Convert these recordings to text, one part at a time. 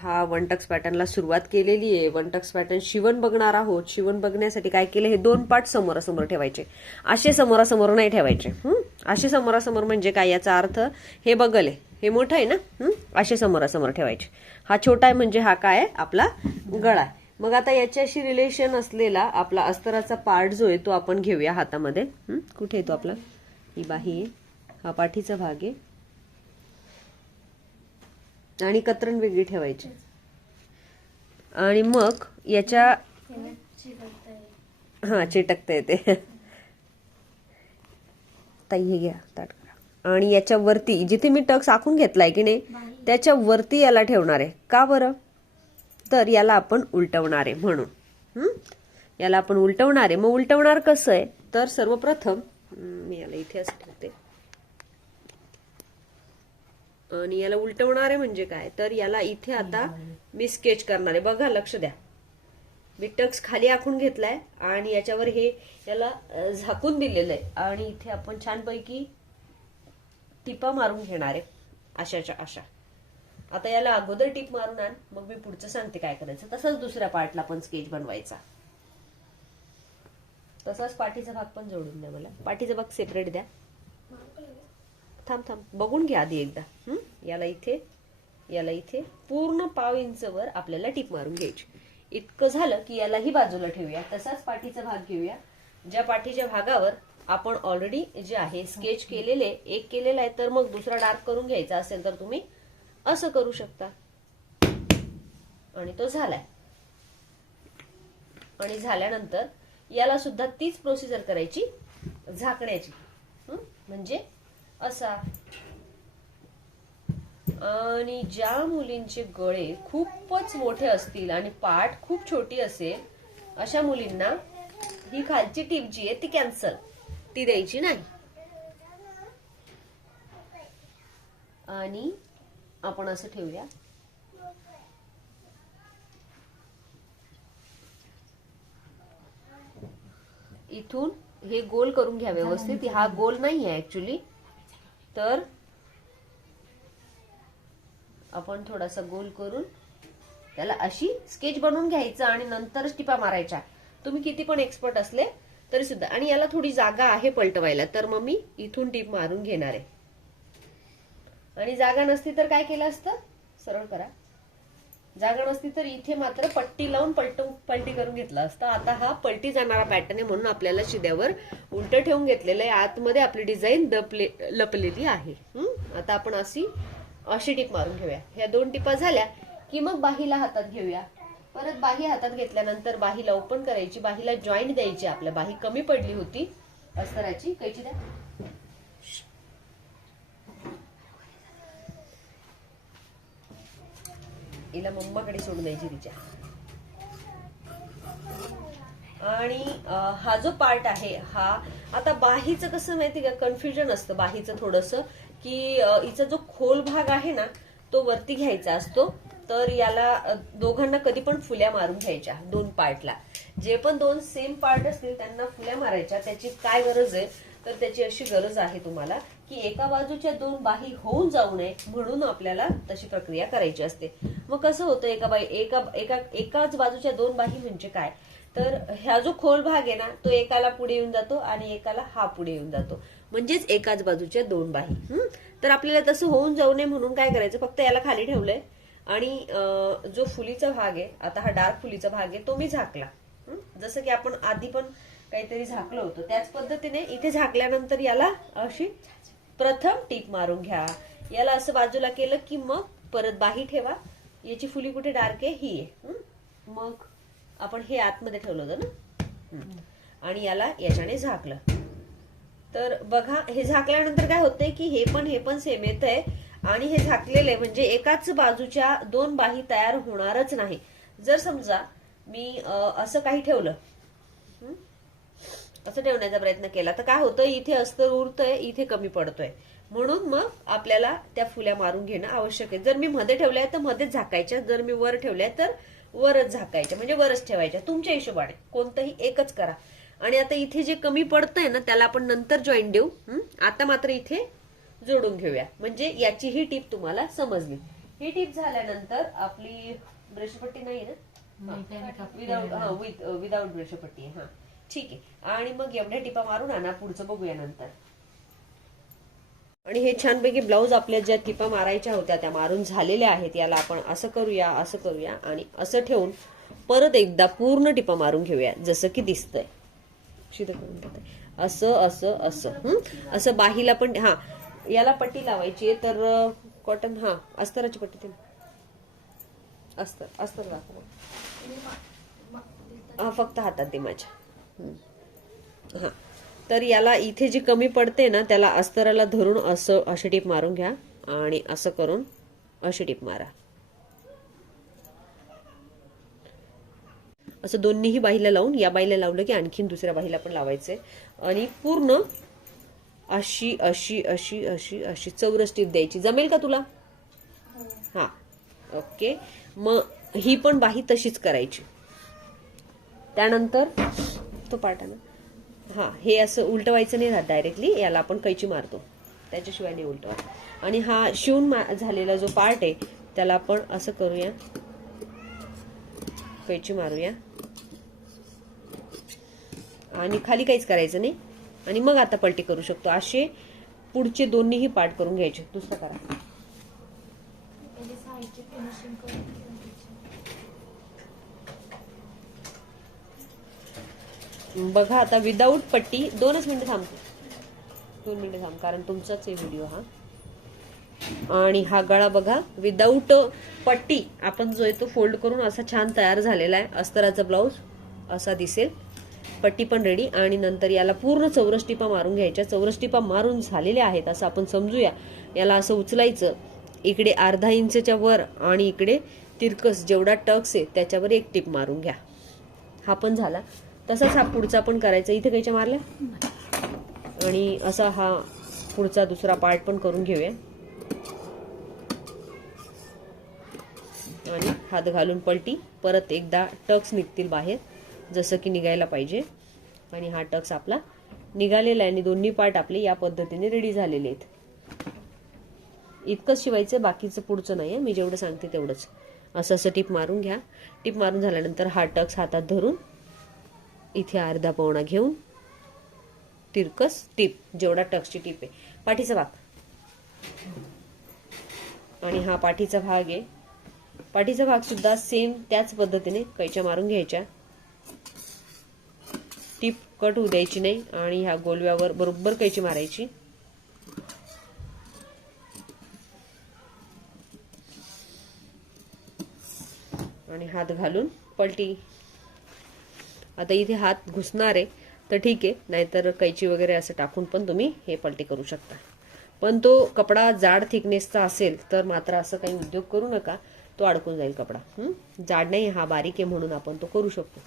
हा one Tux पॅटर्नला सुरुवात केलेली आहे. वन टक्स पॅटर्न शिवण बघणार आहोत. शिवण बघण्यासाठी काय केलं, हे 2 पार्ट समोरासमोर ठेवायचे. असे समोरासमोर नाही ठेवायचे. असे समोरासमोर म्हणजे काय, याचा अर्थ हे बगल आहे, हे मोठं आहे ना, असे समोरासमोर ठेवायचे. हा छोटा आहे म्हणजे हा काय आहे, आपला गळा आहे. मग आता याच्याशी रिलेशन असलेला आपला अस्तराचा पार्ट जो आहे तो आपण घेऊया हातामध्ये. कुठे येतो आपला, ही बाही आहे, हा पाठीचा भाग आहे आणि कतरण वेगळी ठेवायची. आणि मग याच्या हा चिटकता येते. ताई हे घ्या ताट करा. आणि याच्या वरती जिथे मी टक्स आखून घेतलाय की नाही, त्याच्या वरती याला ठेवणार आहे. का बरं, तर याला आपण उलटवणार आहे म्हणून. याला आपण उलटवणार आहे. मग उलटवणार कसं आहे, तर सर्वप्रथम मी याला इथे असं ठेवते. आणि याला उलटवणार आहे म्हणजे काय, तर याला इथे आता मी स्केच करणार आहे. बघा, लक्ष द्या. मी टक्स खाली आखून घेतलाय आणि याच्यावर हे याला झाकून दिलेलं आहे. आणि इथे आपण छानपैकी टिपा मारून घेणार आहे, अशाच्या अशा. आता याला अगोदर टिप मारून आण, मग मी पुढचं सांगते काय करायचं. तसंच दुसऱ्या पार्टला पण स्केच बनवायचा. तसाच पाठीचा भाग पण जोडून द्या मला. पाठीचा भाग सेपरेट द्या. थांब बघून घ्या आधी एकदा. याला इथे पूर्ण पाव इंचवर आपल्याला टिप मारून घ्यायची. इतकं झालं की यालाही बाजूला ठेवूया. तसाच पाठीचा भाग घेऊया. ज्या पाठीच्या भागावर आपण ऑलरेडी जे आहे स्केच केलेले, एक केलेला आहे, तर मग दुसरा डार्क करून घ्यायचा असेल तर तुम्ही असं करू शकता. आणि तो झालाय. आणि झाल्यानंतर याला सुद्धा तीच प्रोसिजर करायची, झाकण्याची. म्हणजे असा. आणि ज्या मुलींचे गळे खूपच मोठे असतील आणि पाठ खूप छोटी असेल, अशा मुलींना ही खालची टीप जी आहे ती कॅन्सल, ती द्यायची नाही. आणि आपण असं ठेवूया. इथून हे गोल करून घ्या व्यवस्थित. हा गोल नाही आहे ऍक्च्युली, तर आपण थोडासा गोल करून त्याला अशी स्केच बनवून घ्यायचं आणि नंतरच टिपा मारायच्या. तुम्ही किती पण एक्सपर्ट असले तरी सुद्धा. आणि याला थोडी जागा आहे पलटवायला, तर मग मी इथून टिप मारून घेणार आहे. आणि जागा नसती तर काय केलं असतं, सरळ करा. जागा नसती तर इथे मात्र पट्टी लावून पलटी करून घेतला असता. आता हा पलटी जाणारा पॅटर्न आहे म्हणून आपल्याला शिद्यावर उलट ठेवून घेतलेलं आहे. आतमध्ये आपली डिझाईन लपलेली आहे. आता आपण अशी टिप मारून घेऊया. ह्या 2 टिपा झाल्या की मग बाहीला हातात घेऊया. परत बाही हातात घेतल्यानंतर बाहीला ओपन करायची, बाहीला जॉईंट द्यायची. आपल्या बाही कमी पडली होती अस्तराची. कैची द्या. हिला मम्माकडे सोडून द्यायची तिच्या. आणि हा जो पार्ट आहे हा, आता बाहीचं कसं माहिती का, कन्फ्युजन असतं बाहीचं थोडंसं, की हिचा जो खोल भाग आहे ना तो वरती घ्यायचा असतो. तर याला दोघांना कधी पण फुल्या मारून घ्यायच्या 2 पार्टला. जे पण 2 सेम पार्ट असतील त्यांना फुल्या मारायच्या. त्याची काय गरज आहे, तर त्याची अशी गरज आहे तुम्हाला की एका बाजूच्या 2 बाही होऊन जाऊ नये म्हणून आपल्याला तशी प्रक्रिया करायची असते. मग कसं होतं, एकाच बाजूच्या 2 बाही म्हणजे काय, तर ह्या जो खोल भाग आहे ना तो एकाला पुढे येऊन जातो आणि एकाला हा पुढे येऊन जातो, म्हणजेच एकाच बाजूच्या 2 बाही. तर आपल्याला तसं होऊन जाऊ नये म्हणून काय करायचं, फक्त याला खाली ठेवलंय आणि जो फुलीचा भाग आहे, आता हा डार्क फुलीचा भाग आहे, तो मी झाकला. जसं की आपण आधी पण काहीतरी झाकलं होतं त्याच पद्धतीने इथे झाकल्यानंतर याला अशी प्रथम टीप मारून घ्या. याला असं बाजूला केलं की मग परत बाही ठेवा. याची फुली कुठे डार्क आहे, ही आहे. मग आपण हे आतमध्ये ठेवलं होतं ना, आणि याला याच्याने झाकलं. तर बघा, हे झाकल्यानंतर काय होतंय की हे पण सेम येत आहे. आणि हे झाकलेले म्हणजे एकाच बाजूच्या 2 बाही तयार होणारच नाही. जर समजा मी असं काही ठेवलं, असं ठेवण्याचा प्रयत्न केला, तर काय होतं, इथे अस्तर उरतंय, इथे कमी पडतोय. म्हणून मग आपल्याला त्या फुल्या मारून घेणं आवश्यक आहे. जर मी मध्ये ठेवल्या तर मध्येच झाकायच्या, जर मी वर ठेवल्या तर वरच झाकायच्या, म्हणजे वरच ठेवायच्या. तुमच्या हिशोबाने कोणतंही एकच करा. आणि आता इथे जे कमी पडतंय ना त्याला आपण नंतर जॉईंट देऊ. आता मात्र इथे जोडून घेऊया, म्हणजे याची ही टीप तुम्हाला समजली. ही टिप झाल्यानंतर आपली ब्रशपट्टी नाही ना, विदाउट ब्रशपट्टी. हा ठीक आहे. आणि मग एवढ्या टिपा मारून आणा, पुढचं बघूया नंतर. आणि हे छानपैकी ब्लाऊज आपल्या ज्या टिपा मारायच्या होत्या त्या मारून झालेल्या आहेत. याला आपण असं करूया, असं करूया आणि असं ठेवून परत एकदा पूर्ण टिपा मारून घेऊया, जसं की दिसतंय. असं असं असं असं बाहीला पण. हा याला पट्टी लावायची आहे तर कॉटन, हा अस्तराची पट्टी, अस्तर दाखव. हा फक्त हातात दे माझ्या. हा तर याला इथे जी कमी पडते ना त्याला अस्तराला धरून असं अशी टीप मारून घ्या आणि असं करून अशी टीप मारा. असं दोन्हीही बाहीला लावून, या बाहीला लावलं की आणखीन दुसऱ्या बाहीला पण लावायचंय आणि पूर्ण अशी अशी अशी अशी अशी चौरस टीप द्यायची. जमेल का तुला? हा ओके. मग ही पण बाही तशीच करायची. त्यानंतर तो पाटाना, हा हे असं उलटवायचं नाही राहत डायरेक्टली, याला आपण कैची मारतो त्याच्याशिवाय नाही उलटवा. आणि हा शिवून झालेला जो पार्ट आहे त्याला आपण असं करूया, कैची मारूया आणि खाली काहीच करायचं नाही. आणि मग आता पलटी करू शकतो. असे पुढचे दोन्हीही पार्ट करून घ्यायचे. दुसरं करा. बघा आता विदाऊट पट्टी 2च मिनिटं थांबतो, 2 मिनिटं थांब, कारण तुमचाच आहे व्हिडिओ हा. आणि हा गळा बघा विदाऊट पट्टी आपण जो आहे तो फोल्ड करून असा छान तयार झालेला आहे. अस्तराचा ब्लाऊज असा दिसेल, पट्टी पण रेडी. आणि नंतर याला पूर्ण चौरस टिपा मारून घ्यायच्या. चौरस टिपा मारून झालेल्या आहेत असं आपण समजूया. याला असं उचलायचं, इकडे अर्धा इंचच्या वर आणि इकडे तिरकस जेवढा टक्स आहे त्याच्यावर एक टिप मारून घ्या. हा पण झाला. तसाच हा पुढचा पण करायचा. इथे काहीच्या मारल्या आणि असा हा पुढचा दुसरा पार्ट पण करून घेऊया. आणि हात घालून पलटी, परत एकदा टक्स निघतील बाहेर जसं की निघायला पाहिजे. आणि हा टक्स आपला निघालेला आहे आणि दोन्ही पार्ट आपले या पद्धतीने रेडी झालेले आहेत. इतकंच शिवायचं, बाकीचं पुढचं नाही. मी जेवढं सांगते तेवढंच. असं असं टिप मारून घ्या. टिप मारून झाल्यानंतर हा टक्स हातात धरून इथे अर्धा पावणा घेऊन तिरकस टिप, जेवढा टक्सची टिप आहे, पाठीचा भाग. आणि हा पाठीचा भाग आहे. पाठीचा भाग सुद्धा सेम त्याच पद्धतीने कैच्या मारून घ्यायच्या. टिप कट होऊ द्यायची नाही आणि ह्या गोलव्यावर बरोबर कैची मारायची. आणि हात घालून पलटी. आता इथे हात घुसणार आहे तर ठीक आहे, नाहीतर कैची वगैरे असं टाकून पण तुम्ही हे पलटी करू शकता. पण तो कपडा जाड थिकनेसचा असेल तर मात्र असं काही उद्योग करू नका, तो अडकून जाईल कपडा. जाड नाही, हा बारीक आहे म्हणून आपण तो करू शकतो.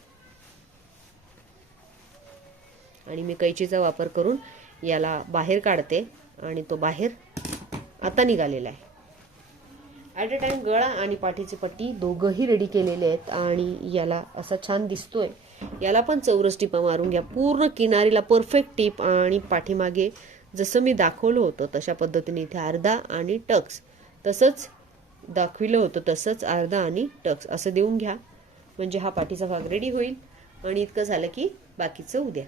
आणि मी कैचीचा वापर करून याला बाहेर काढते आणि तो बाहेर आता निघालेला आहे. ॲट अ टाइम गळा आणि पाठीची पट्टी दोघंही रेडी केलेले आहेत आणि याला असा छान दिसतोय. याला पण चौरस टिपा मारून घ्या. पूर्ण किनारीला परफेक्ट टिप आणि पाठीमागे जसं मी दाखवलं होतं तशा पद्धतीने इथे अर्धा आणि टक्स, तसंच दाखविलं होतं तसंच अर्धा आणि टक्स असं देऊन घ्या. म्हणजे हा पाठीचा भाग रेडी होईल. आणि इतकं झालं की बाकीचं उद्या.